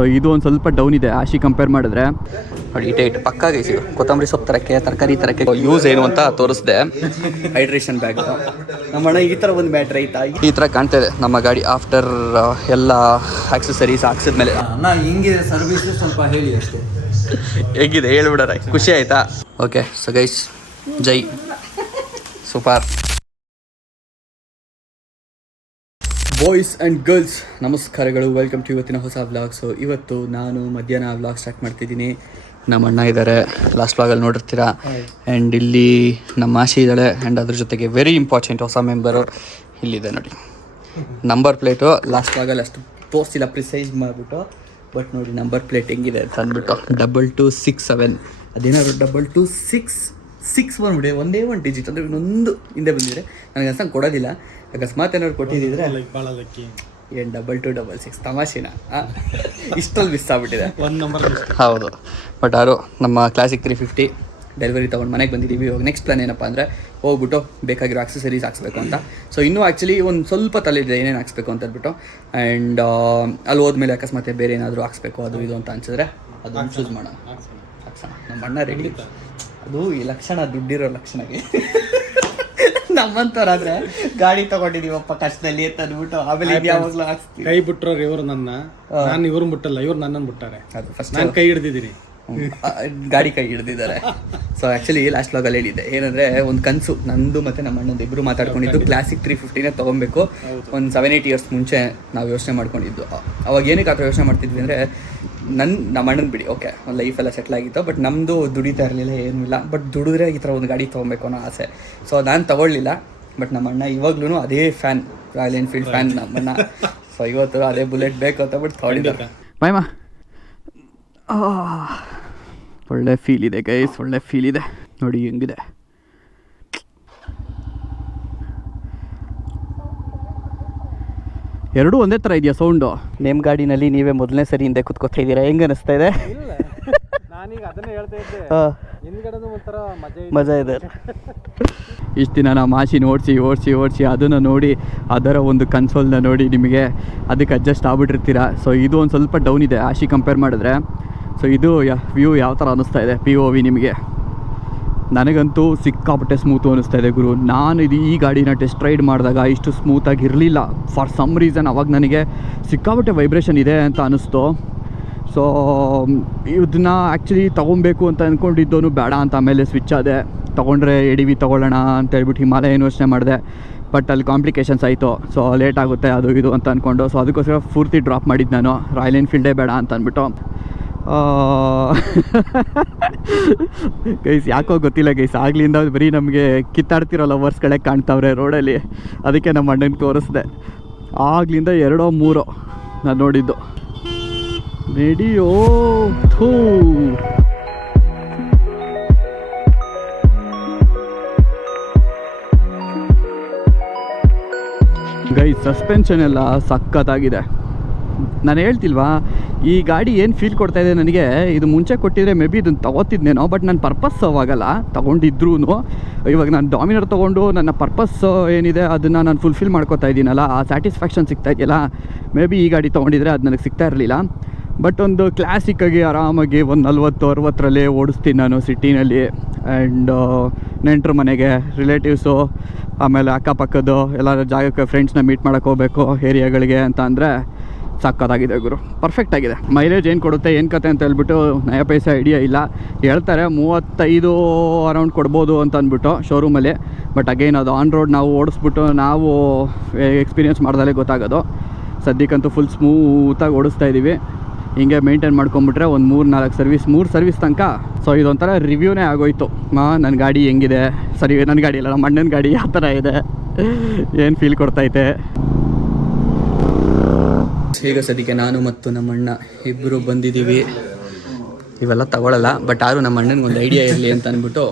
So ಇದು ಒಂದು ಸ್ವಲ್ಪ ಡೌನ್ ಇದೆ ಆಶಿ ಕಂಪೇರ್ ಮಾಡಿದ್ರೆ. ಇಟ್ ಪಕ್ಕಾಗಿ ಸಿಗು ಕೊತ್ತಂಬರಿ ಸೊಪ್ಪು ತರಕ್ಕೆ, ತರಕಾರಿ ತರಕ್ಕೆ ಯೂಸ್ ಏನು ಅಂತ ತೋರಿಸ್ದೆ. ಹೈಡ್ರೇಷನ್ ಬ್ಯಾಗ್ ನಮ್ಮ ಅಣ್ಣ ಈ ಥರ ಒಂದು ಬ್ಯಾಟ್ರಿ ಐತಾ, ಈ ಥರ ಕಾಣ್ತಾ ಇದೆ ನಮ್ಮ ಗಾಡಿ ಆಫ್ಟರ್ ಎಲ್ಲ ಆಕ್ಸೆಸರೀಸ್ ಹಾಕ್ಸಿದ್ಮೇಲೆ. ಹಿಂಗಿದೆ ಸರ್ವಿಸ್ ಸ್ವಲ್ಪ ಹೇಳಿ ಅಷ್ಟೇ. ಹೇಗಿದೆ ಹೇಳ್ಬಿಡಾರ, ಖುಷಿ ಆಯ್ತಾ? Okay so guys, Jai super. Boys and girls ನಮಸ್ಕಾರಗಳು, ವೆಲ್ಕಮ್ ಟು ಇವತ್ತಿನ ಹೊಸ ವ್ಲಾಗ್. ಸೊ ಇವತ್ತು ನಾನು ಮಧ್ಯಾಹ್ನ ವ್ಲಾಗ್ ಸ್ಟಾರ್ಟ್ ಮಾಡ್ತಿದ್ದೀನಿ. ನಮ್ಮ ಅಣ್ಣ ಇದ್ದಾರೆ, ಲಾಸ್ಟ್ ವ್ಲಾಗಲ್ಲಿ ನೋಡಿರ್ತೀರಾ. ಆ್ಯಂಡ್ ಇಲ್ಲಿ ನಮ್ಮ ಆಶಿ ಇದ್ದಾಳೆ. ಆ್ಯಂಡ್ ಅದ್ರ ಜೊತೆಗೆ ವೆರಿ ಇಂಪಾರ್ಟೆಂಟ್ ಹೊಸ ಮೆಂಬರು ಇಲ್ಲಿದೆ ನೋಡಿ. ನಂಬರ್ ಪ್ಲೇಟು ಲಾಸ್ಟ್ ವ್ಲಾಗಲ್ಲಿ ಅಷ್ಟು ತೋರಿಸಿಲ್ಲ ಪ್ರಿಸೈಸ್ ಮಾಡಿಬಿಟ್ಟು, ಬಟ್ ನೋಡಿ ನಂಬರ್ ಪ್ಲೇಟ್ ಹೆಂಗಿದೆ ಅಂತ ಅಂದ್ಬಿಟ್ಟು 2267. ಅದೇನಾದ್ರು 2266 ಬಂದ್ಬಿಡಿ, ಒಂದೇ ಒಂದು ಡಿಜಿಟ್ ಅಂದರೆ ಇನ್ನೊಂದು ಹಿಂದೆ ಬಂದಿದ್ರೆ ನನಗೆ ಅನ್ಸಂಗೆ ಕೊಡೋದಿಲ್ಲ. ಅಕಸ್ಮಾತ್ ಏನಾದ್ರು ಕೊಟ್ಟಿದ್ದಿದ್ರೆ ಏನು 2266 ತಮಾಷೆನ ಇಷ್ಟಲ್ಲಿ ಮಿಸ್ ಆಗ್ಬಿಟ್ಟಿದೆ ಒಂದು ನಂಬರ್. ಹೌದು, ಬಟ್ ಯಾರು ನಮ್ಮ ಕ್ಲಾಸಿಕ್ 350 ಡೆಲಿವರಿ ತೊಗೊಂಡು ಮನೆಗೆ ಬಂದಿದ್ದೀವಿ. ಇವಾಗ ನೆಕ್ಸ್ಟ್ ಪ್ಲಾನ್ ಏನಪ್ಪ ಅಂದರೆ ಹೋಗ್ಬಿಟ್ಟು ಬೇಕಾಗಿರೋ ಆಕ್ಸೆಸರೀಸ್ ಹಾಕ್ಸ್ಬೇಕು ಅಂತ. ಸೊ ಇನ್ನೂ ಆ್ಯಕ್ಚುಲಿ ಒಂದು ಸ್ವಲ್ಪ ತಲೆಯಿದೆ ಏನೇನು ಹಾಕ್ಸ್ಬೇಕು ಅಂತ ಹೇಳ್ಬಿಟ್ಟು. ಆ್ಯಂಡ್ ಅಲ್ಲಿ ಹೋದ್ಮೇಲೆ ಅಕಸ್ಮಾತ್ ಬೇರೆ ಏನಾದರೂ ಹಾಕ್ಸ್ಬೇಕು ಅದು ಇದು ಅಂತ ಅನ್ಸಿದ್ರೆ ಅದನ್ನು ಚೂಸ್ ಮಾಡೋಣ, ಹಾಕ್ಸೋಣ. ನಮ್ಮ ಅಣ್ಣ ರೆಡಿ. ಅದು ಈ ಲಕ್ಷಣ ದುಡ್ಡಿರೋ ಲಕ್ಷಣಕ್ಕೆ ನಮ್ಮಂತವ್ರಾದ್ರೆ ಗಾಡಿ ತಗೊಂಡಿದೀವಪ್ಪ ಕಷ್ಟದಲ್ಲಿ ಅಂತ ಅಂದ್ಬಿಟ್ಟು ಆಮೇಲೆ ಯಾವಾಗಲೂ ಹಾಕ್ಸ್ತೀವಿ. ಕೈ ಬಿಟ್ಟರು ಇವರು ನನ್ನ, ನಾನು ಇವ್ರನ್ನ ಬಿಟ್ಟಲ್ಲ, ಇವ್ರು ನನ್ನನ್ನು ಬಿಟ್ಟಾರೆ. ಅದು ಫಸ್ಟ್ ನಾನು ಕೈ ಹಿಡ್ದಿದ್ದೀನಿ, ಗಾಡಿ ಕೈ ಹಿಡ್ದಿದ್ದಾರೆ. ಸೊ ಆ್ಯಕ್ಚುಲಿ ಲಾಸ್ಟ್ ವ್ಲಾಗಲ್ಲಿ ಹೇಳಿದ್ದೆ ಏನಂದರೆ ಒಂದು ಕನಸು ನಂದು ಮತ್ತು ನಮ್ಮ ಅಣ್ಣಂದು ಇಬ್ಬರು ಮಾತಾಡ್ಕೊಂಡಿದ್ದು ಕ್ಲಾಸಿಕ್ 350ನೇ ತೊಗೊಬೇಕು. ಒಂದು 7-8 ಇಯರ್ಸ್ ಮುಂಚೆ ನಾವು ಯೋಚನೆ ಮಾಡ್ಕೊಂಡಿದ್ದು. ಅವಾಗ ಏನಕ್ಕೆ ಆ ಥರ ಯೋಚನೆ ಮಾಡ್ತಿದ್ವಿ ಅಂದರೆ ನಮ್ಮ ಅಣ್ಣನ ಬಿಡಿ, ಓಕೆ ಒಂದು ಲೈಫೆಲ್ಲ ಸೆಟ್ಲ್ ಆಗಿತ್ತು, ಬಟ್ ನಮ್ಮದು ದುಡಿತಾ ಇರಲಿಲ್ಲ, ಏನೂ ಇಲ್ಲ. ಬಟ್ ದುಡಿದ್ರೆ ಈ ಥರ ಒಂದು ಗಾಡಿ ತೊಗೊಬೇಕು ಅನ್ನೋ ಆಸೆ. ಸೊ ನಾನು ತೊಗೊಳ್ಳಿಲ್ಲ, ಬಟ್ ನಮ್ಮ ಅಣ್ಣ ಇವಾಗ್ಲೂ ಅದೇ ಫ್ಯಾನ್, ರಾಯಲ್ ಎನ್ಫೀಲ್ಡ್ ಫ್ಯಾನ್ ನಮ್ಮಣ್ಣ. ಸೊ ಇವತ್ತು ಅದೇ ಬುಲೆಟ್ ಬೇಕು ಅಂತ ಬಿಟ್ಟು ತೊಗೊಂಡಿದ್ದಾರೆ. ಬಾಯ್ಮಾ, ಒಳ್ಳೆ ಫೀಲ್ ಇದೆ ಗೈಸ್, ಒಳ್ಳೆ ಫೀಲ್ ಇದೆ ನೋಡಿ ಹೆಂಗಿದೆ. ಎರಡೂ ಒಂದೇ ಥರ ಇದೆಯಾ ಸೌಂಡು? ನೇಮ್ ಗಾಡಿನಲ್ಲಿ ನೀವೇ ಮೊದಲನೇ ಸರಿ ಹಿಂದೆ ಕುತ್ಕೋತಾ ಇದ್ದೀರಾ, ಹೆಂಗೆ ಅನಿಸ್ತಾ ಇದೆ? ನಾನೀಗ ಅದನ್ನೇ ಹೇಳ್ತಾ ಇದ್ದೆ, ಹಿಂದ್ಗಡೆದು ಒಂಥರ ಮಜಾ ಇದೆ. ಇಷ್ಟು ದಿನ ನಾವು ಮಾಶಿನ ಓಡಿಸಿ ಅದನ್ನು ನೋಡಿ ಅದರ ಒಂದು ಕನ್ಸೋಲ್ನ ನೋಡಿ ನಿಮಗೆ ಅದಕ್ಕೆ ಅಡ್ಜಸ್ಟ್ ಆಗ್ಬಿಟ್ಟಿರ್ತೀರ. ಸೊ ಇದು ಒಂದು ಸ್ವಲ್ಪ ಡೌನ್ ಇದೆ ಆಶಿ ಕಂಪೇರ್ ಮಾಡಿದ್ರೆ. ಸೊ ಇದು ವ್ಯೂ ಯಾವ ಥರ ಅನ್ನಿಸ್ತಾ ಇದೆ POV ನಿಮಗೆ? ನನಗಂತೂ ಸಿಕ್ಕಾಪಟ್ಟೆ ಸ್ಮೂತು ಅನ್ನಿಸ್ತಾ ಇದೆ ಗುರು. ನಾನು ಈ ಗಾಡಿನ ಟೆಸ್ಟ್ ರೈಡ್ ಮಾಡಿದಾಗ ಇಷ್ಟು ಸ್ಮೂತಾಗಿ ಇರಲಿಲ್ಲ. ಫಾರ್ ಸಮ್ ರೀಸನ್ ಅವಾಗ ನನಗೆ ಸಿಕ್ಕಾಪಟ್ಟೆ ವೈಬ್ರೇಷನ್ ಇದೆ ಅಂತ ಅನ್ನಿಸ್ತು. ಸೊ ಇದನ್ನ ಆ್ಯಕ್ಚುಲಿ ತೊಗೊಬೇಕು ಅಂತ ಅಂದ್ಕೊಂಡಿದ್ದೋನು ಬೇಡ ಅಂತ ಆಮೇಲೆ ಸ್ವಿಚ್ ಆದೆ. ತೊಗೊಂಡ್ರೆ ADV ತೊಗೊಳ್ಳೋಣ ಅಂತ ಹೇಳ್ಬಿಟ್ಟು ಹಿಮಾಲಯನ್ ಯೋಚನೆ ಮಾಡಿದೆ, ಬಟ್ ಅಲ್ಲಿ ಕಾಂಪ್ಲಿಕೇಶನ್ಸ್ ಆಯಿತು. ಸೊ ಲೇಟ್ ಆಗುತ್ತೆ ಅದು ಇದು ಅಂತ ಅಂದ್ಕೊಂಡು, ಸೊ ಅದಕ್ಕೋಸ್ಕರ ಪೂರ್ತಿ ಡ್ರಾಪ್ ಮಾಡಿದ್ದು ನಾನು. ರಾಯಲ್ ಎನ್ಫೀಲ್ಡೇ ಬೇಡ ಅಂತ ಅಂದ್ಬಿಟ್ಟು. ಗೈಸ್ ಯಾಕೋ ಗೊತ್ತಿಲ್ಲ ಗೈಸ್, ಆಗ್ಲಿಂದ ಬರೀ ನಮಗೆ ಕಿತ್ತಾಡ್ತಿರೋ ಲವರ್ಸ್ಗಳೇ ಕಾಣ್ತಾವ್ರೆ ರೋಡಲ್ಲಿ. ಅದಕ್ಕೆ ನಮ್ಮ ಅಣ್ಣನಿಗೆ ತೋರಿಸ್ದೆ. ಆಗ್ಲಿಂದ 2-3 ನಾನು ನೋಡಿದ್ದು. ರೇಡಿಯೋ ಥೂ ಗೈಸ್, ಸಸ್ಪೆನ್ಷನ್ ಎಲ್ಲ ಸಖತ್ತಾಗಿದೆ. ನಾನು ಹೇಳ್ತಿಲ್ವಾ, ಈ ಗಾಡಿ ಏನು ಫೀಲ್ ಕೊಡ್ತಾ ಇದೆ ನನಗೆ, ಇದು ಮುಂಚೆ ಕೊಟ್ಟಿದ್ರೆ ಮೇ ಬಿ ಇದನ್ನು ತೊಗೋತಿದ್ನೇನೋ, ಬಟ್ ನನ್ನ ಪರ್ಪಸ್ ಅವಾಗಲ್ಲ ತೊಗೊಂಡಿದ್ರೂ. ಇವಾಗ ನಾನು ಡಾಮಿನರ್ ತೊಗೊಂಡು ನನ್ನ ಪರ್ಪಸ್ ಏನಿದೆ ಅದನ್ನು ನಾನು ಫುಲ್ಫಿಲ್ ಮಾಡ್ಕೋತಾ ಇದ್ದೀನಲ್ಲ, ಆ ಸ್ಯಾಟಿಸ್ಫ್ಯಾಕ್ಷನ್ ಸಿಗ್ತಾ ಇದೆಯಲ್ಲ. ಮೇ ಬಿ ಈ ಗಾಡಿ ತೊಗೊಂಡಿದ್ರೆ ಅದು ನನಗೆ ಸಿಗ್ತಾ ಇರಲಿಲ್ಲ. ಬಟ್ ಒಂದು ಕ್ಲಾಸಿಕ್ಕಾಗಿ ಆರಾಮಾಗಿ ಒಂದು 40-60ರಲ್ಲೇ ಓಡಿಸ್ತೀನಿ ನಾನು ಸಿಟಿನಲ್ಲಿ. ಆ್ಯಂಡ್ ನೆಂಟರು ಮನೆಗೆ, ರಿಲೇಟಿವ್ಸು, ಆಮೇಲೆ ಅಕ್ಕಪಕ್ಕದ್ದು ಎಲ್ಲ ಜಾಗಕ್ಕೆ ಫ್ರೆಂಡ್ಸ್ನ ಮೀಟ್ ಮಾಡೋಕ್ಕೆ ಹೋಗಬೇಕು ಏರಿಯಾಗಳಿಗೆ ಅಂತ ಅಂದರೆ ಸಕ್ಕತ್ತಾಗಿದೆ ಗುರು, ಪರ್ಫೆಕ್ಟ್ ಆಗಿದೆ. ಮೈಲೇಜ್ ಏನು ಕೊಡುತ್ತೆ ಏನು ಕತೆ ಅಂತ ಹೇಳ್ಬಿಟ್ಟು ನಯ ಪೈಸೆ ಐಡಿಯಾ ಇಲ್ಲ. ಹೇಳ್ತಾರೆ 35 ಅರೌಂಡ್ ಕೊಡ್ಬೋದು ಅಂತ ಅಂದ್ಬಿಟ್ಟು ಶೋರೂಮಲ್ಲಿ. ಬಟ್ ಅಗೈನ್ ಅದು ಆನ್ ರೋಡ್ ನಾವು ಓಡಿಸ್ಬಿಟ್ಟು ನಾವು ಎಕ್ಸ್ಪೀರಿಯೆನ್ಸ್ ಮಾಡ್ದಲೇ ಗೊತ್ತಾಗೋದು. ಸದ್ಯಕ್ಕಂತೂ ಫುಲ್ ಸ್ಮೂತಾಗಿ ಓಡಿಸ್ತಾ ಇದ್ದೀವಿ. ಹಿಂಗೆ ಮೇಂಟೈನ್ ಮಾಡ್ಕೊಂಬಿಟ್ರೆ ಒಂದು 3 ಸರ್ವಿಸ್ ತನಕ. ಸೊ ಇದೊಂಥರ ರಿವ್ಯೂನೇ ಆಗೋಯ್ತು. ನನ್ನ ಗಾಡಿ ಹೆಂಗಿದೆ, ಸರಿ ನನ್ನ ಗಾಡಿ ಇಲ್ಲ ನಮ್ಮ ಅಣ್ಣನ ಗಾಡಿ ಯಾವ ಥರ ಇದೆ, ಏನು ಫೀಲ್ ಕೊಡ್ತೈತೆ. ಈಗ ಸದ್ಯಕ್ಕೆ ನಾನು ಮತ್ತು ನಮ್ಮ ಅಣ್ಣ ಇಬ್ಬರು ಬಂದಿದ್ದೀವಿ. ಇವೆಲ್ಲ ತಗೊಳ್ಳಲ್ಲ, ಬಟ್ ಯಾರು ನಮ್ಮ ಅಣ್ಣನಿಗೆ ಒಂದು ಐಡಿಯಾ ಇರಲಿ ಅಂತ ಅಂದ್ಬಿಟ್ಟು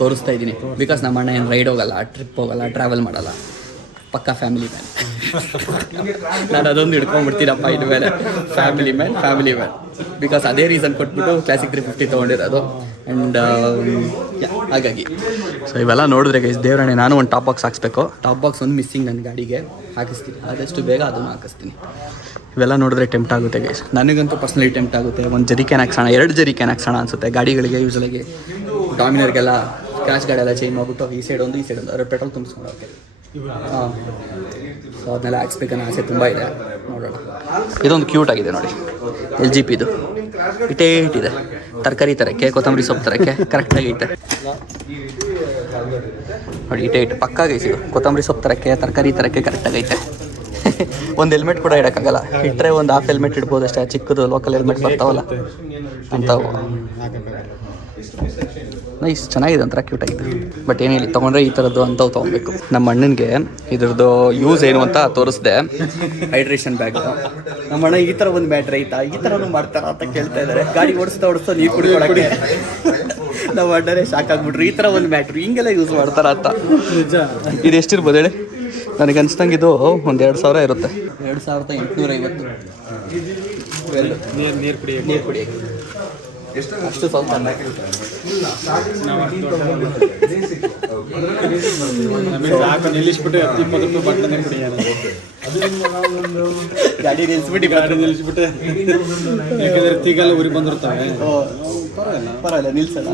ತೋರಿಸ್ತಾ ಇದ್ದೀನಿ. ಬಿಕಾಸ್ ನಮ್ಮ ಅಣ್ಣ ಏನು ರೈಡ್ ಹೋಗಲ್ಲ, ಟ್ರಿಪ್ ಹೋಗಲ್ಲ, ಟ್ರಾವೆಲ್ ಮಾಡಲ್ಲ, ಪಕ್ಕಾ ಫ್ಯಾಮಿಲಿ ಮ್ಯಾನ್. ನಾನು ಅದೊಂದು ಹಿಡ್ಕೊಂಡ್ಬಿಡ್ತೀನಪ್ಪ ಇನ್ಮೇಲೆ, ಫ್ಯಾಮಿಲಿ ಮ್ಯಾನ್. ಬಿಕಾಸ್ ಅದೇ ರೀಸನ್ ಕೊಟ್ಬಿಟ್ಟು ಕ್ಲಾಸಿಕ್ 350 ತೊಗೊಂಡಿರೋದು. ಆ್ಯಂಡ್ ಹಾಗಾಗಿ ಸೊ ಇವೆಲ್ಲ ನೋಡಿದ್ರೆ ಗೈಸ್ ದೇವರಾಣೆ, ನಾನು ಒಂದು ಟಾಪ್ ಬಾಕ್ಸ್ ಹಾಕ್ಸ್ಬೇಕು. ಟಾಪ್ ಬಾಕ್ಸ್ ಒಂದು ಮಿಸ್ಸಿಂಗ್ ನನ್ನ ಗಾಡಿಗೆ, ಹಾಕಿಸ್ತೀನಿ ಆದಷ್ಟು ಬೇಗ ಅದನ್ನು ಹಾಕಿಸ್ತೀನಿ. ಇವೆಲ್ಲ ನೋಡಿದ್ರೆ ಟೆಂಪ್ಟ್ ಆಗುತ್ತೆ ಗೈಸ್. ನನಗಂತೂ ಪರ್ಸ್ನಲಿ ಟೆಂಪ್ಟ್ ಆಗುತ್ತೆ. ಒಂದು ಜರಿ ಕ್ಯಾನ್ ಹಾಕ್ಸೋಣ, 2 ಜರಿ ಕ್ಯಾನ್ ಹಾಕ್ಸೋಣ ಅನಿಸುತ್ತೆ ಗಾಡಿಗಳಿಗೆ. ಯೂಸಲಾಗಿ ಡಾಮಿನರ್ಗೆಲ್ಲ ಕ್ರಾಶ್ ಗಾಡಿ ಎಲ್ಲ ಚೇಂಜ್ ಮಾಡಿಬಿಟ್ಟು ಈ ಸೈಡ್ ಒಂದು ಅದ್ರ ಪೆಟ್ರೋಲ್ ತುಂಬಿಸ್ಕೊಂಡು ಹೋಗ್ತೀವಿ. ಹಾಂ, ಸೊ ಅದನ್ನೆಲ್ಲ ಹಾಕ್ಸ್ಬೇಕನ್ನೋ ಆಸೆ ತುಂಬ ಇದೆ. ನೋಡೋಣ. ಇದೊಂದು ಕ್ಯೂಟ್ ಆಗಿದೆ ನೋಡಿ, LGP ಇದು. ಇಟ್ಟೇ ತರಕಾರಿ ತರಕ್ಕೆ, ಕೊತ್ತಂಬರಿ ಸೊಪ್ಪು ತರಕ್ಕೆ ಕರೆಕ್ಟಾಗಿ ಐತೆ ನೋಡಿ. ಇಟ್ಟೇ ಪಕ್ಕಾಗೈತೆ ಇದು. ಕೊತ್ತಂಬರಿ ಸೊಪ್ಪು ತರಕ್ಕೆ, ತರಕಾರಿ ತರಕ್ಕೆ ಕರೆಕ್ಟಾಗೈತೆ. ಒಂದು ಹೆಲ್ಮೆಟ್ ಕೂಡ ಇಡೋಕ್ಕಾಗಲ್ಲ. ಇಟ್ಟರೆ ಒಂದು ಹಾಫ್ ಹೆಲ್ಮೆಟ್ ಇಡ್ಬೋದು ಅಷ್ಟೇ. ಚಿಕ್ಕದು ಲೋಕಲ್ ಹೆಲ್ಮೆಟ್ ಬರ್ತಾವಲ್ಲ ಅಂಥವು. ನೈಸ್, ಚೆನ್ನಾಗಿದೆ, ಒಂಥರ ಕ್ಯೂಟ್ ಆಗಿದೆ. ಬಟ್ ಏನಿಲ್ಲ, ತೊಗೊಂಡ್ರೆ ಈ ಥರದ್ದು ಅಂಥವು ತೊಗೊಬೇಕು. ನಮ್ಮ ಅಣ್ಣನಿಗೆ ಇದ್ರದ್ದು ಯೂಸ್ ಏನು ಅಂತ ತೋರಿಸ್ದೆ. Hydration bag. ನಮ್ಮ ಅಣ್ಣ ಈ ಥರ ಒಂದು ಬ್ಯಾಟ್ರಿ ಐತಾ, ಈ ಥರನೂ ಮಾಡ್ತಾರಾ ಅಂತ ಕೇಳ್ತಾ ಇದ್ದಾರೆ. ಗಾಡಿ ಓಡಿಸ್ತಾ ನೀರು ಕುಡಿಯೋಕ್ಕೆ ನಮ್ಮ ಅಣ್ಣನೇ ಶಾಕ್ ಆಗ್ಬಿಟ್ರು. ಈ ಥರ ಒಂದು ಬ್ಯಾಟ್ರಿ ಹಿಂಗೆಲ್ಲ ಯೂಸ್ ಮಾಡ್ತಾರ ಅಂತ. ಇದು ಎಷ್ಟಿರ್ಬೋದು ಹೇಳಿ? ನನಗೆ ಅನ್ಸ್ದಂಗೆ ಇದು ಒಂದು 2,000 ಇರುತ್ತೆ. 2,850 ನೀರು ಕುಡಿಯೋಕ್ಕೆ ಅಷ್ಟು ಸ್ವಲ್ಪ ನಿಲ್ಲಿಸ್ಬಿಟ್ಟು 20 ರೂಪಾಯಿ ಬಟ್ಟನೆ ಕುಡಿಯೋಣ. ಗಾಡಿ ನಿಲ್ಲಿಸ್ಬಿಟ್ಟು ಯಾಕಂದ್ರೆ ತೀಗೆಲ್ಲ ಉರಿ ಬಂದಿರ್ತವೆ. ಪರವಾಗಿಲ್ಲ, ನಿಲ್ಸಲ್ಲ.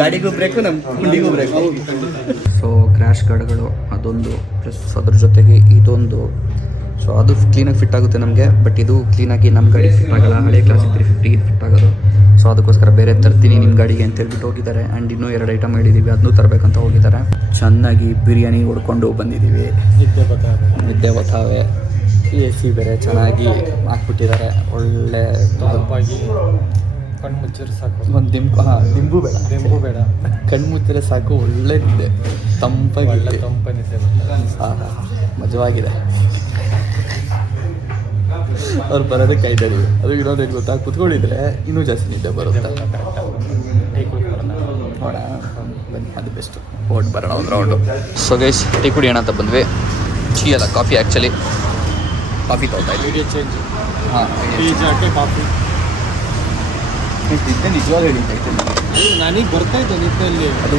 ಗಾಡಿಗೂ ಬ್ರೇಕು, ನಮ್ಮ ಕುಂಡಿಗೂ ಬ್ರೇಕು. ಸೊ ಕ್ರ್ಯಾಶ್ ಗಾರ್ಡ್ಗಳು ಅದೊಂದು, ಪ್ಲಸ್ ಅದ್ರ ಜೊತೆಗೆ ಇದೊಂದು. ಸೊ ಅದು ಕ್ಲೀನಾಗಿ ಫಿಟ್ ಆಗುತ್ತೆ ನಮಗೆ. ಬಟ್ ಇದು ಕ್ಲೀನಾಗಿ ನಮ್ಮ ಗಾಡಿಗೆ ಫಿಟ್ ಆಗಲ್ಲ. ಹಳೆ ಕ್ಲಾಸಿಕ್ 350 ಫಿಟ್ ಆಗೋದು. ಸೊ ಅದಕ್ಕೋಸ್ಕರ ಬೇರೆ ತರ್ತೀನಿ ನಿಮ್ಮ ಗಾಡಿಗೆ ಅಂತ ಹೇಳ್ಬಿಟ್ಟು ಹೋಗಿದ್ದಾರೆ. ಆ್ಯಂಡ್ ಇನ್ನೂ 2 ಐಟಮ್ ಹೇಳಿದ್ದೀವಿ, ಅದನ್ನೂ ತರಬೇಕಂತ ಹೋಗಿದ್ದಾರೆ. ಚೆನ್ನಾಗಿ ಬಿರಿಯಾನಿ ಹೊಡ್ಕೊಂಡು ಬಂದಿದ್ದೀವಿ. ನಿದ್ದೆ ಬತ್ತಾವೆ. AC ಬೇರೆ ಚೆನ್ನಾಗಿ ಹಾಕ್ಬಿಟ್ಟಿದ್ದಾರೆ. ಒಳ್ಳೆ ತಂಪಾಗಿ ಕಣ್ಣು ಮುಚ್ಚಿದ್ರೆ ಸಾಕು. ಒಂದು ದಿಂಬು ಬೇಡ ಕಣ್ಣು ಮುಚ್ಚಿದ್ರೆ ಸಾಕು. ಒಳ್ಳೆ ನಿದ್ದೆ, ತಂಪಾಗಿ ತಂಪನಿದ್ದೆ. ಮಜವಾಗಿದೆ. ಅವ್ರು ಬರೋದಕ್ಕೆ ಕಾಯ್ತಾಯಿದ್ದೀವಿ. ಅದು ಇನ್ನೊಂದು ಏನು ಗೊತ್ತಾ, ಕುತ್ಕೊಂಡಿದ್ರೆ ಇನ್ನೂ ಜಾಸ್ತಿ ನಿದ್ದೆ ಬರುತ್ತೆ. ನೋಡ ಬನ್ನಿ, ಅದು ಬೆಸ್ಟು. ಓಟ್ ಬರೋಣ ಒಂದು ರೌಂಡು. ಸೊ ಗೈಸ್, ಟೀ ಕುಡಿಯೋಣ ಅಂತ ಬಂದ್ವಿ. ಟೀ ಅಲ್ಲ, ಕಾಫಿ. ಆ್ಯಕ್ಚುಲಿ ಕಾಫಿ ತಗೋತಾ ಇದ್ದೀವಿ. ಚೇಂಜ್. ಹಾಂ, ಕಾಫಿ ನಿದ್ದೆ ನಿಜವಾಗ್ಲೂ ಹೇಳಿದ್ದೆ. ನನಗೆ ಬರ್ತಾ ಇದ್ದೆ ನಿದ್ದೆಯಲ್ಲಿ. ಅದು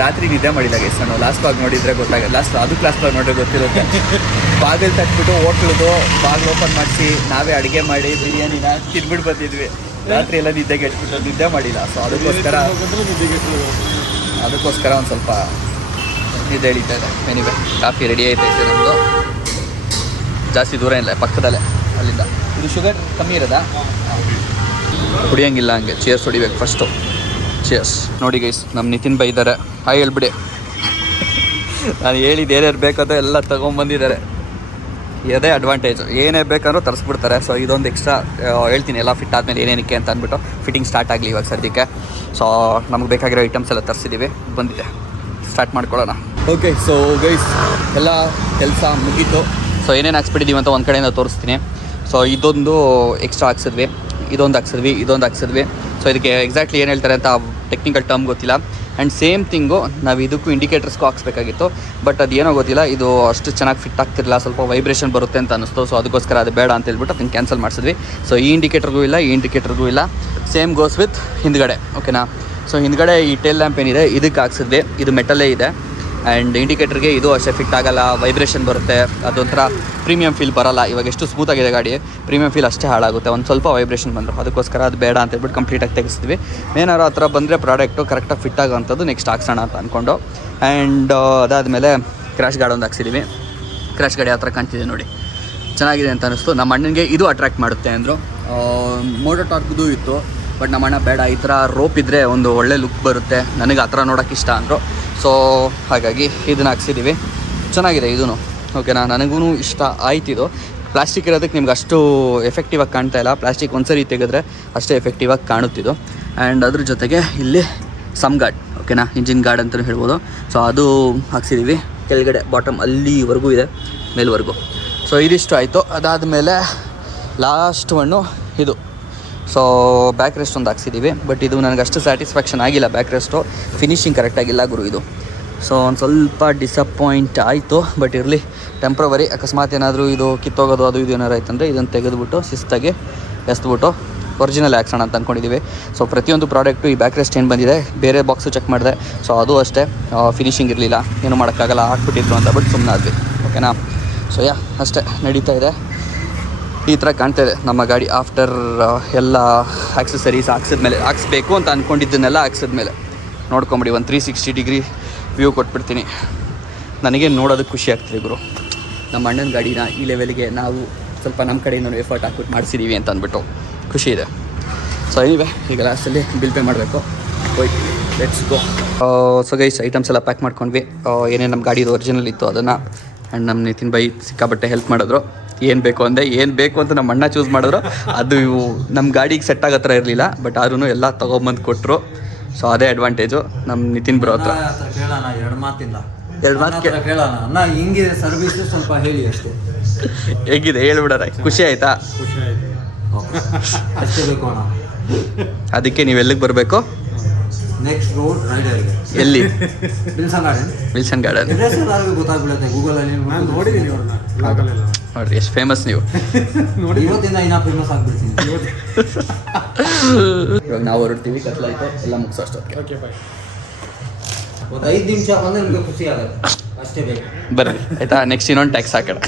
ರಾತ್ರಿ ನಿದ್ದೆ ಮಾಡಿಲ್ಲ ಗೈಸ್. ನಾನು ಲಾಸ್ಟ್ ಬಾಗ್ ನೋಡಿದರೆ ಗೊತ್ತಾಗಲ್ಲ. ಅದು ಕ್ಲಾಸ್ ಬಾಗ್ ನೋಡಿದ್ರೆ ಗೊತ್ತಿರುತ್ತೆ. ಬಾಗಿಲು ತಟ್ಬಿಟ್ಟು ಹೋಟ್ಲದು ಬಾಗಿಲು ಓಪನ್ ಮಾಡಿಸಿ ನಾವೇ ಅಡುಗೆ ಮಾಡಿ ಬಿರಿಯಾನಿನ ತಿನ್ಬಿಟ್ಟು ಬಂದಿದ್ವಿ. ರಾತ್ರಿ ಎಲ್ಲ ನಿದ್ದೆಗೆ ಇಟ್ಬಿಟ್ಟು ನಿದ್ದೆ ಮಾಡಿಲ್ಲ. ಸೊ ಅದಕ್ಕೋಸ್ಕರ ಒಂದು ಸ್ವಲ್ಪ ನಿದ್ದೆ ಹಿಡಿತಾ ಇದೆ. ಏನಿವೆ, ಕಾಫಿ ರೆಡಿ ಆಯ್ತೈತೆ ನಮ್ಮದು. ಜಾಸ್ತಿ ದೂರ ಇಲ್ಲ, ಪಕ್ಕದಲ್ಲೇ. ಅಲ್ಲಿಂದ ಇದು ಶುಗರ್ ಕಮ್ಮಿ ಇರೋದಾ? ಕುಡಿಯೋಂಗಿಲ್ಲ ಹಂಗೆ. ಚೇರ್ಸ್ ಹೊಡಿಬೇಕು ಫಸ್ಟು. ಚೇರ್ಸ್. ನೋಡಿ ಗೈಸ್, ನಮ್ಮ ನಿತಿನ್ ಬೈ ಇದ್ದಾರೆ. ಹಾಯ್ ಹೇಳ್ಬಿಡಿ. ನಾನು ಹೇಳಿದ್ದು ಏನೇನು ಬೇಕಂತ ಎಲ್ಲ ತೊಗೊಂಬಂದಿದ್ದಾರೆ. ಅದೇ ಅಡ್ವಾಂಟೇಜ್. ಏನೇ ಬೇಕಂದ್ರೂ ತರಿಸ್ಬಿಡ್ತಾರೆ. ಸೊ ಇದೊಂದು ಎಕ್ಸ್ಟ್ರಾ ಹೇಳ್ತೀನಿ, ಎಲ್ಲ ಫಿಟ್ ಆದಮೇಲೆ ಏನೇನಕ್ಕೆ ಅಂತ ಅಂದ್ಬಿಟ್ಟು. ಫಿಟ್ಟಿಂಗ್ ಸ್ಟಾರ್ಟ್ ಆಗಲಿ ಇವಾಗ ಸದ್ಯಕ್ಕೆ. ಸೊ ನಮಗೆ ಬೇಕಾಗಿರೋ ಐಟಮ್ಸ್ ಎಲ್ಲ ತರಿಸಿದ್ದೀವಿ, ಬಂದಿದೆ. ಸ್ಟಾರ್ಟ್ ಮಾಡ್ಕೊಳ್ಳೋಣ. ಓಕೆ, ಸೊ ಗೈಸ್ ಎಲ್ಲ ಕೆಲಸ ಮುಗೀತು. ಸೊ ಏನೇನು ಹಾಕ್ಸ್ಬಿಟ್ಟಿದ್ದೀವಿ ಅಂತ ಒಂದು ಕಡೆಯಿಂದ ತೋರಿಸ್ತೀನಿ. ಸೊ ಇದೊಂದು ಎಕ್ಸ್ಟ್ರಾ ಹಾಕ್ಸಿದ್ವಿ, ಇದೊಂದು ಹಾಕ್ಸಿದ್ವಿ. ಸೊ ಇದಕ್ಕೆ ಎಕ್ಸಾಕ್ಟ್ಲಿ ಏನು ಹೇಳ್ತಾರೆ ಅಂತ ಟೆಕ್ನಿಕಲ್ ಟರ್ಮ್ ಗೊತ್ತಿಲ್ಲ. ಆ್ಯಂಡ್ ಸೇಮ್ ಥಿಂಗು ನಾವು ಇದಕ್ಕೂ ಇಂಡಿಕೇಟರ್ಸ್ಗೂ ಹಾಕ್ಸ್ಬೇಕಾಗಿತ್ತು. ಬಟ್ ಅದು ಏನೋ ಗೊತ್ತಿಲ್ಲ, ಇದು ಅಷ್ಟು ಚೆನ್ನಾಗಿ ಫಿಟ್ ಆಗ್ತಿರಲಿಲ್ಲ. ಸ್ವಲ್ಪ ವೈಬ್ರೇಷನ್ ಬರುತ್ತೆ ಅಂತ ಅನ್ನಿಸ್ತು. ಸೊ ಅದಕ್ಕೋಸ್ಕರ ಅದು ಬೇಡ ಅಂತ ಹೇಳ್ಬಿಟ್ಟು ಅದನ್ನು ಕ್ಯಾನ್ಸಲ್ ಮಾಡಿಸಿದ್ವಿ. ಸೊ ಈ ಇಂಡಿಕೇಟರ್ಗೂ ಇಲ್ಲ. ಸೇಮ್ ಗೋಸ್ ವಿತ್ ಹಿಂದ್ಗಡೆ. ಓಕೆನಾ? ಸೊ ಹಿಂದ್ಗಡೆ ಈ ಟೇಲ್ ಲ್ಯಾಂಪ್ ಏನಿದೆ ಇದಕ್ಕೆ ಹಾಕ್ಸಿದ್ವಿ. ಇದು ಮೆಟಲ್ಲೇ ಇದೆ. ಆ್ಯಂಡ್ ಇಂಡಿಕೇಟರ್ಗೆ ಇದು ಅಷ್ಟೇ ಫಿಟ್ ಆಗಲ್ಲ, ವೈಬ್ರೇಷನ್ ಬರುತ್ತೆ. ಅದೊಂಥರ ಪ್ರೀಮಿಯಂ ಫೀಲ್ ಬರೋಲ್ಲ. ಇವಾಗ ಎಷ್ಟು ಸ್ಮೂತಾಗಿದೆ ಗಾಡಿ, ಪ್ರೀಮಿಯಂ ಫೀಲ್ ಅಷ್ಟೇ ಹಾಳಾಗುತ್ತೆ ಒಂದು ಸ್ವಲ್ಪ ವೈಬ್ರೇಷನ್ ಬಂದರು. ಅದಕ್ಕೋಸ್ಕರ ಅದು ಬೇಡ ಅಂತ ಹೇಳ್ಬಿಟ್ಟು ಕಂಪ್ಲೀಟಾಗಿ ತೆಗೆಸಿದ್ವಿ. ಏನಾರು ಆ ಥರ ಬಂದರೆ ಪ್ರಾಡಕ್ಟು ಕರೆಕ್ಟಾಗಿ ಫಿಟ್ ಆಗೋವಂಥದ್ದು ನೆಕ್ಸ್ಟ್ ಹಾಕ್ಸೋಣ ಅಂತ ಅಂದ್ಕೊಂಡು. ಆ್ಯಂಡ್ ಅದಾದಮೇಲೆ ಕ್ರ್ಯಾಶ್ ಗಾರ್ಡ್ ಒಂದು ಹಾಕ್ಸಿದ್ದೀವಿ. ಕ್ರ್ಯಾಶ್ ಗಾಡಿ ಆ ಥರ ಕಾಣ್ತಿದೆ ನೋಡಿ, ಚೆನ್ನಾಗಿದೆ ಅಂತ ಅನ್ನಿಸ್ತು. ನಮ್ಮ ಅಣ್ಣನಿಗೆ ಇದು ಅಟ್ರ್ಯಾಕ್ಟ್ ಮಾಡುತ್ತೆ ಅಂದರು. ಮೋಟೋ ಟಾರ್ಕ್ದು ಇತ್ತು, ಬಟ್ ನಮ್ಮ ಅಣ್ಣ ಬೇಡ, ಈ ಥರ ರೋಪ್ ಇದ್ದರೆ ಒಂದು ಒಳ್ಳೆ ಲುಕ್ ಬರುತ್ತೆ, ನನಗೆ ಆ ಥರ ನೋಡೋಕೆ ಇಷ್ಟ ಅಂದರು. ಸೊ ಹಾಗಾಗಿ ಇದನ್ನು ಹಾಕ್ಸಿದ್ದೀವಿ. ಚೆನ್ನಾಗಿದೆ ಇದೂ. ಓಕೆನಾ? ನನಗೂ ಇಷ್ಟ ಆಯ್ತಿದು. ಪ್ಲಾಸ್ಟಿಕ್ ಇರೋದಕ್ಕೆ ನಿಮ್ಗೆ ಅಷ್ಟು ಎಫೆಕ್ಟಿವಾಗಿ ಕಾಣ್ತಾ ಇಲ್ಲ. ಪ್ಲಾಸ್ಟಿಕ್ ಒಂದ್ಸರಿ ತೆಗೆದ್ರೆ ಅಷ್ಟೇ ಎಫೆಕ್ಟಿವಾಗಿ ಕಾಣುತ್ತಿದ್ದು. ಆ್ಯಂಡ್ ಅದ್ರ ಜೊತೆಗೆ ಇಲ್ಲಿ ಸಮ್ ಗಾರ್ಡ್. ಓಕೆನಾ? ಇಂಜಿನ್ ಗಾರ್ಡ್ ಅಂತಲೂ ಹೇಳ್ಬೋದು. ಸೊ ಅದು ಹಾಕ್ಸಿದ್ದೀವಿ. ಕೆಳಗಡೆ ಬಾಟಮ್ ಅಲ್ಲಿವರೆಗೂ ಇದೆ, ಮೇಲ್ವರೆಗೂ. ಸೊ ಇದಿಷ್ಟು ಆಯಿತು. ಅದಾದಮೇಲೆ ಲಾಸ್ಟ್ ಒನ್ನು ಇದು. ಸೊ ಬ್ಯಾಕ್ ರೆಸ್ಟ್ ಒಂದು ಹಾಕ್ಸಿದ್ದೀವಿ. ಬಟ್ ಇದು ನನಗೆ ಅಷ್ಟು ಸ್ಯಾಟಿಸ್ಫ್ಯಾಕ್ಷನ್ ಆಗಿಲ್ಲ. ಬ್ಯಾಕ್ ರೆಸ್ಟು ಫಿನಿಶಿಂಗ್ ಕರೆಕ್ಟಾಗಿಲ್ಲ ಗುರು ಇದು. ಸೊ ಒಂದು ಸ್ವಲ್ಪ ಡಿಸಪಾಯಿಂಟ್ ಆಯಿತು. ಬಟ್ ಇರಲಿ, ಟೆಂಪ್ರವರಿ. ಅಕಸ್ಮಾತ್ ಏನಾದರೂ ಇದು ಕಿತ್ತೋಗೋದು ಅದು ಇದು ಏನಾರು ಆಯ್ತಂದರೆ ಇದನ್ನು ತೆಗೆದುಬಿಟ್ಟು ಶಿಸ್ತಾಗಿ ಎಸ್ಬಿಟ್ಟು ಒರಿಜಿನಲ್ ಹಾಕ್ಸೋಣ ಅಂತ ಅಂದ್ಕೊಂಡಿದ್ದೀವಿ. ಸೊ ಪ್ರತಿಯೊಂದು ಪ್ರಾಡಕ್ಟು ಈ ಬ್ಯಾಕ್ ರೆಸ್ಟ್ ಏನು ಬಂದಿದೆ, ಬೇರೆ ಬಾಕ್ಸು ಚೆಕ್ ಮಾಡಿದೆ. ಸೊ ಅದು ಅಷ್ಟೇ ಫಿನಿಶಿಂಗ್ ಇರಲಿಲ್ಲ, ಏನು ಮಾಡೋಕ್ಕಾಗಲ್ಲ, ಹಾಕ್ಬಿಟ್ಟಿದ್ರು ಅಂತ ಬಟ್ ಸುಮ್ಮನೆ ಆದ್ವಿ. ಓಕೆನಾ? ಸೊ ಅಷ್ಟೇ ನಡೀತಾ ಇದೆ. ಈ ಥರ ಕಾಣ್ತಾ ಇದೆ ನಮ್ಮ ಗಾಡಿ ಆಫ್ಟರ್ ಎಲ್ಲ ಆಕ್ಸೆಸರೀಸ್ ಹಾಕ್ಸ್ಬೇಕು ಅಂತ ಅಂದ್ಕೊಂಡಿದ್ದನ್ನೆಲ್ಲ ಹಾಕ್ಸಿದ್ಮೇಲೆ ನೋಡ್ಕೊಂಬಿಡಿ. ಒಂದು 360 ಡಿಗ್ರಿ ವ್ಯೂ ಕೊಟ್ಬಿಡ್ತೀನಿ. ನನಗೆ ನೋಡೋದಕ್ಕೆ ಖುಷಿ ಆಗ್ತಿದೆ ಗುರು. ನಮ್ಮ ಅಣ್ಣನ ಗಾಡಿನ ಈ ಲೆವೆಲ್ಗೆ ನಾವು ಸ್ವಲ್ಪ ನಮ್ಮ ಕಡೆಯಿಂದ ಎಫರ್ಟ್ ಹಾಕ್ಬಿಟ್ಟು ಮಾಡಿಸಿದ್ದೀವಿ ಅಂತ ಅಂದ್ಬಿಟ್ಟು ಖುಷಿ ಇದೆ. ಸೊ ಏನಿವೆ, ಈಗ ಲಾಸ್ಟಲ್ಲಿ ಬಿಲ್ ಪೇ ಮಾಡಬೇಕು. ಹೋಯ್ತು, let's go. So guys, items ಎಲ್ಲ ಪ್ಯಾಕ್ ಮಾಡ್ಕೊಂಡ್ವಿ. ಏನೇನು ನಮ್ಮ ಗಾಡಿದು ಒರಿಜಿನಲ್ ಇತ್ತು ಅದನ್ನು. ಆ್ಯಂಡ್ ನಮ್ಮ ನಿತಿನ್ ಬೈ ಸಿಕ್ಕಾಬಟ್ಟೆ ಹೆಲ್ಪ್ ಮಾಡಿದ್ರು. ಏನು ಬೇಕು ಅಂದೆ, ಏನು ಬೇಕು ಅಂತ ನಮ್ಮ ಅಣ್ಣ ಚೂಸ್ ಮಾಡಿದ್ರು. ಅದು ನಮ್ಮ ಗಾಡಿಗೆ ಸೆಟ್ ಆಗೋ ಥರ ಇರಲಿಲ್ಲ, ಬಟ್ ಆದ್ರೂ ಎಲ್ಲ ತೊಗೊಂಬಂದು ಕೊಟ್ಟರು. ಸೊ ಅದೇ ಅಡ್ವಾಂಟೇಜು ನಮ್ಮ ನಿತಿನ್ ಬ್ರೋ ಹತ್ರ. ಎರಡು ಮಾತು ಕೇಳೋಣ ಅಣ್ಣ, ಹಿಂಗಿದೆ ಸರ್ವಿಸ್ ಸ್ವಲ್ಪ ಹೇಳಿ ಅಷ್ಟೇ. ಹೇಗಿದೆ ಹೇಳ್ಬಿಡಾರ, ಖುಷಿ ಆಯ್ತಾ? ಖುಷಿ ಆಯ್ತು. ಅಷ್ಟೇ ಬೇಕು ಅಣ್ಣ. ಅದಕ್ಕೆ ನೀವು ಎಲ್ಲಿಗೆ ಬರಬೇಕು? ನೆಕ್ಸ್ಟ್ ರೋಡ್ ರೈಡರ್ಗೆ. ಎಲ್ಲಿ? Wilson Garden. ಗೊತ್ತಾಗ್ಬಿಡುತ್ತೆ ಗೂಗಲಲ್ಲಿ. ನಾನು ನೋಡಿದ್ದೀನಿ ಅವ್ರನ್ನ ಬ್ಲಾಗಲ್ಲೆಲ್ಲ. ನೋಡ್ರಿ ಎಷ್ಟು ಫೇಮಸ್ ನೀವು. ಇವತ್ತಿಂದ ಇನ್ನೂ ಫೇಮಸ್ ಆಗ್ಬಿಡ್ತೀನಿ. ಇವಾಗ ನಾವು ಹೊರಡ್ತೀವಿ, ಕತ್ಲಾಯ್ತು, ಎಲ್ಲ ಮುಗಿಸೋಷ್ಟೊತ್ತಿಗೆ. Okay bye. ಒಂದು 5 ನಿಮಿಷ ಬಂದ್ರೆ ನಿಮಗೆ ಖುಷಿ ಆಗುತ್ತೆ, ಅಷ್ಟೇ ಬೇಕು. ಬರ್ರಿ ಆಯ್ತಾ? ನೆಕ್ಸ್ಟ್ ಇನ್ನೊಂದು ಟ್ಯಾಕ್ಸ್ ಹಾಕೋಣ.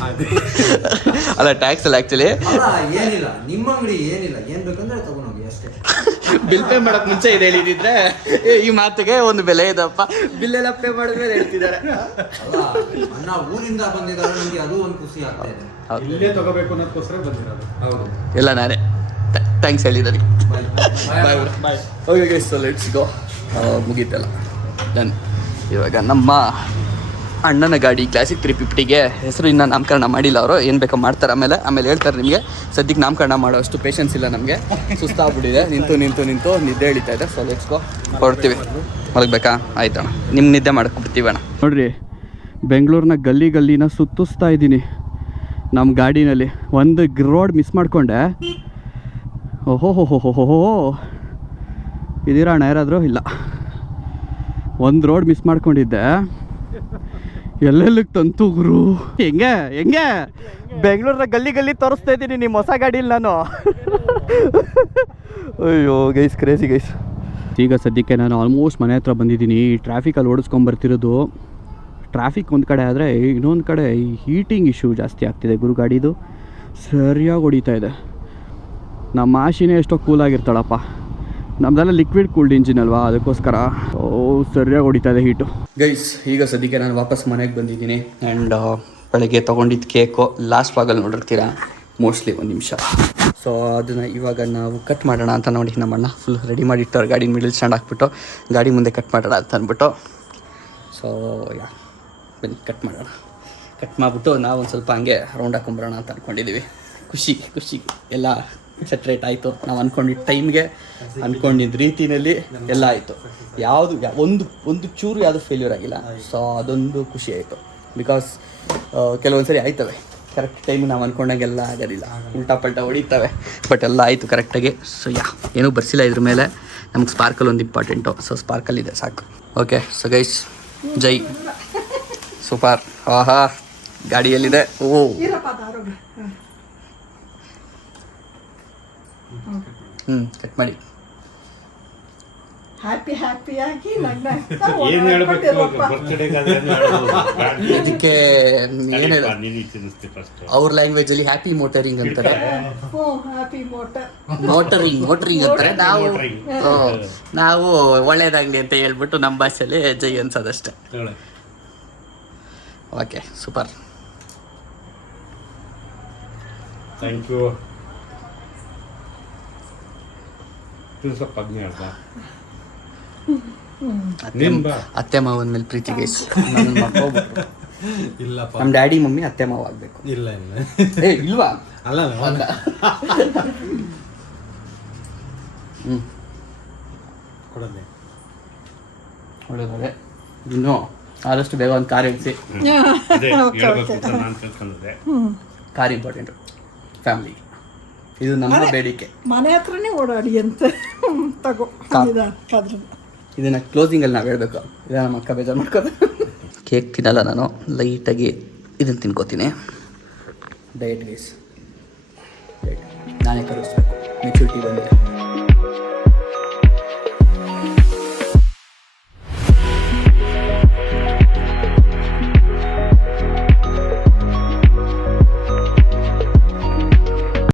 ಅಲ್ಲ, ಟ್ಯಾಕ್ಸ್ ಅಲ್ಲ ಆ್ಯಕ್ಚುಲಿ. ಏನಿಲ್ಲ, ನಿಮ್ಮ ಅಂಗಡಿ ಏನಿಲ್ಲ, ಏನು ಬೇಕಂದ್ರೆ ತಗೊಂಡೋಗಿ ಅಷ್ಟೇ. ಬಿಲ್ ಪೇ ಮಾಡೋಕೆ ಮುಂಚೆ ಇದು ಹೇಳಿದ್ರೆ ಈ ಮಾತಿಗೆ ಒಂದು ಬೆಲೆ ಇದಪ್ಪ. ಬಿಲ್ ಎಲ್ಲ ಪೇ ಮಾಡಿದ್ಮೇಲೆ ಹೇಳ್ತಿದ್ದಾರೆ. ಅಣ್ಣ ಊರಿಂದ ಬಂದಿದ್ದಾರೆ, ನಮಗೆ ಅದು ಒಂದು ಖುಷಿ ಆಗ್ತಾ ಇದೆ. ಇಲ್ಲೇ ತಗೋಬೇಕು ಅನ್ನೋದಕ್ಕೋಸ್ಕರ ಬಂದಿರೋದು. ಹೌದು, ಎಲ್ಲ ನಾನೇ ಥ್ಯಾಂಕ್ಸ್ ಹೇಳಿದ್ದೀನಿ. Bye bye. Okay, so let's go. ಮುಗೀತಲ್ಲ, ಡನ್. ಇವಾಗ ನಮ್ಮ ಅಣ್ಣನ ಗಾಡಿ ಕ್ಲಾಸಿಕ್ 350ಗೆ ಹೆಸರು ಇನ್ನೂ ನಾಮಕರಣ ಮಾಡಿಲ್ಲ ಅವರು. ಏನು ಬೇಕೋ ಮಾಡ್ತಾರೆ, ಆಮೇಲೆ ಹೇಳ್ತಾರೆ ನಿಮಗೆ. ಸದ್ಯಕ್ಕೆ ನಾಮಕರಣ ಮಾಡೋ ಅಷ್ಟು ಪೇಷನ್ಸ್ ಇಲ್ಲ ನಮಗೆ. ಸುಸ್ತಾಗ್ಬಿಟ್ಟಿದೆ, ನಿಂತು ನಿದ್ದೆ ಹಿಡಿತಾ ಇದೆ. ಸೊ ಲೆಟ್ಸ್ ಗೋ, ಹೊರಡ್ತೀವಿ. ಮಲಗಬೇಕಾ? ಆಯ್ತಣ್ಣ, ನಿಮ್ಮ ನಿದ್ದೆ ಮಾಡ್ಕೊಬಿಡ್ತೀವಿ ಅಣ್ಣ. ನೋಡ್ರಿ, ಬೆಂಗಳೂರಿನ ಗಲ್ಲಿನ ಸುತ್ತಿಸ್ತಾ ಇದ್ದೀನಿ ನಮ್ಮ ಗಾಡಿನಲ್ಲಿ. ಒಂದು ರೋಡ್ ಮಿಸ್ ಮಾಡಿಕೊಂಡೆ. ಓಹೋ, ಇದೀರಾ ಅಣ್ಣ ಯಾರಾದರೂ? ಇಲ್ಲ, ಒಂದು ರೋಡ್ ಮಿಸ್ ಮಾಡ್ಕೊಂಡಿದ್ದೆ. ಎಲ್ಲೆಲ್ಲಿಗೆ ತಂತು ಗುರು. ಹೆಂಗೆ ಬೆಂಗಳೂರಿನ ಗಲ್ಲಿ ತೋರಿಸ್ತಾ ಇದ್ದೀನಿ ನಿಮ್ಮ ಹೊಸ ಗಾಡೀಲಿ ನಾನು. ಅಯ್ಯೋ ಗೈಸ್, ಕ್ರೇಜಿ ಗೈಸ್. ಈಗ ಸದ್ಯಕ್ಕೆ ನಾನು ಆಲ್ಮೋಸ್ಟ್ ಮನೆ ಹತ್ರ ಬಂದಿದ್ದೀನಿ. ಈ ಟ್ರಾಫಿಕಲ್ಲಿ ಓಡಿಸ್ಕೊಂಬರ್ತಿರೋದು. ಟ್ರಾಫಿಕ್ ಒಂದು ಕಡೆ ಆದರೆ ಇನ್ನೊಂದು ಕಡೆ ಈ ಹೀಟಿಂಗ್ ಇಶ್ಯೂ ಜಾಸ್ತಿ ಆಗ್ತಿದೆ ಗುರು. ಗಾಡಿದು ಸರಿಯಾಗಿ ಹೊಡಿತಾ ಇದೆ. ನಮ್ಮ ಆಶಿನೇ ಎಷ್ಟೋ ಕೂಲಾಗಿರ್ತಾಳಪ್ಪ. ನಮ್ಮದೆಲ್ಲ ಲಿಕ್ವಿಡ್ ಕೂಲ್ಡ್ ಇಂಜಿನ್ ಅಲ್ವಾ, ಅದಕ್ಕೋಸ್ಕರ ಸರಿಯಾಗಿ ಹೊಡಿತಾ ಇದೆ ಹೀಟು. ಗೈಸ್, ಈಗ ಸದ್ಯಕ್ಕೆ ನಾನು ವಾಪಸ್ ಮನೆಗೆ ಬಂದಿದ್ದೀನಿ. ಆ್ಯಂಡ್ ಬೆಳಗ್ಗೆ ತೊಗೊಂಡಿದ್ದು ಕೇಕು ಲಾಸ್ಟ್ ಭಾಗಲ್ಲಿ ನೋಡಿರ್ತೀರಾ ಮೋಸ್ಟ್ಲಿ 1 ನಿಮಿಷ. ಸೊ ಅದನ್ನು ಇವಾಗ ನಾವು ಕಟ್ ಮಾಡೋಣ ಅಂತ ನೋಡಿ ನಮ್ಮಣ್ಣ ಫುಲ್ ರೆಡಿ ಮಾಡಿರ್ತಾರೆ. ಗಾಡಿ ಮಿಡಲ್ ಸ್ಟ್ಯಾಂಡ್ ಹಾಕ್ಬಿಟ್ಟು ಗಾಡಿ ಮುಂದೆ ಕಟ್ ಮಾಡೋಣ ಅಂತ ಅಂದ್ಬಿಟ್ಟು. ಸೊ ಬನ್ನಿ ಕಟ್ ಮಾಡೋಣ. ಕಟ್ ಮಾಡಿಬಿಟ್ಟು ನಾವು ಒಂದು ಸ್ವಲ್ಪ ಹಂಗೆ ರೌಂಡ್ ಹಾಕೊಂಬರೋಣ ಅಂತ ಅಂದ್ಕೊಂಡಿದ್ದೀವಿ. ಖುಷಿ ಎಲ್ಲ ಸೆಟ್ರೇಟ್ ಆಯಿತು. ನಾವು ಅಂದ್ಕೊಂಡಿದ್ದ ಟೈಮ್ಗೆ ಅಂದ್ಕೊಂಡಿದ್ದ ರೀತಿಯಲ್ಲಿ ಎಲ್ಲ ಆಯಿತು. ಒಂದು ಚೂರು ಯಾವುದು ಫೇಲ್ಯೂರ್ ಆಗಿಲ್ಲ. ಸೊ ಅದೊಂದು ಖುಷಿ ಆಯಿತು. ಬಿಕಾಸ್ ಕೆಲವೊಂದು ಸರಿ ಆಯ್ತವೆ ಕರೆಕ್ಟ್ ಟೈಮ್ ನಾವು ಅಂದ್ಕೊಂಡಾಗೆಲ್ಲ ಆಗೋದಿಲ್ಲ, ಉಲ್ಟಾ ಪಲ್ಟಾ ಹೊಡಿತವೆ. ಬಟ್ ಎಲ್ಲ ಆಯಿತು ಕರೆಕ್ಟಾಗಿ. ಸೊ ಏನೂ ಬರ್ಸಿಲ್ಲ ಇದ್ರ ಮೇಲೆ. ನಮ್ಗೆ ಸ್ಪಾರ್ಕಲ್ ಒಂದು ಇಂಪಾರ್ಟೆಂಟು. ಸೊ ಸ್ಪಾರ್ಕಲ್ ಇದೆ ಸಾಕು. ಓಕೆ, ಸೊ ಗೈಸ್, ಜೈ ಸೂಪರ್. ಆಹಾ, ಗಾಡಿಯಲ್ಲಿದೆ. ಕಟ್ ಮಾಡಿ. ಏನು ಹೇಳಬೇಕು ಬರ್ತ್ಡೇಗಾದ್ರೆ ಇದಕ್ಕೆ ಏನಿದೆ ಅವ್ರ ಲ್ಯಾಂಗ್ವೇಜಲ್ಲಿ ಹ್ಯಾಪಿ ಮೋಟರಿಂಗ್ ಅಂತಾರೆ. ಮೋಟರಿಂಗ್ ಅಂತಾರೆ. ನಾವು ಒಳ್ಳೇದಾಗಲಿ ಅಂತ ಹೇಳ್ಬಿಟ್ಟು ನಮ್ಮ ಭಾಷೆಯಲ್ಲಿ ಜೈ ಅನ್ಸೋದಷ್ಟೇ. Okay, super. Thank you. ಸ್ವಲ್ಪ ಅತ್ತೆ ಮಾವನ ಮೇಲೆ ಪ್ರೀತಿ ಗೈಸ್. ಇಲ್ಲಪ್ಪ, ನಮ್ಮ ಡ್ಯಾಡಿ ಮಮ್ಮಿ ಅತ್ತೆ ಮಾವ ಆಗ್ಬೇಕು. ಇಲ್ಲ ಇಲ್ವಾ? ಅಲ್ಲ ಕೊಡಲಿ ಒಳ್ಳೆದಾರೆ. ಇನ್ನು ಆದಷ್ಟು ಬೇಗ ಒಂದು ಕಾರ್ ಎಲ್ಸಿ. ಕಾರ್ ಇಂಪಾರ್ಟೆಂಟು ಫ್ಯಾಮಿಲಿಗೆ. ಇದು ನಮ್ಮ ಬೇಡಿಕೆ. ಮನೆ ಹತ್ರನೇ ಓಡಾಡಿ ಅಂತ ತಗೋ. ಇದನ್ನು ಕ್ಲೋಸಿಂಗಲ್ಲಿ ನಾವು ಹೇಳ್ಬೇಕು. ಇದು ನಮ್ಮ ಅಕ್ಕ ಬೇಜಾರು ಮಾಡ್ಕೋದು. ಕೇಕ್ ತಿನ್ನಲ್ಲ ನಾನು, ಲೈಟಾಗಿ ಇದನ್ನು ತಿನ್ಕೋತೀನಿ. ಡಯಟ್ ಗೈಸ್, ನಾನೇ ಕರೆಸ್ಬೇಕು. ಮೆಚುರಿಟಿ ಬಂದಿದೆ.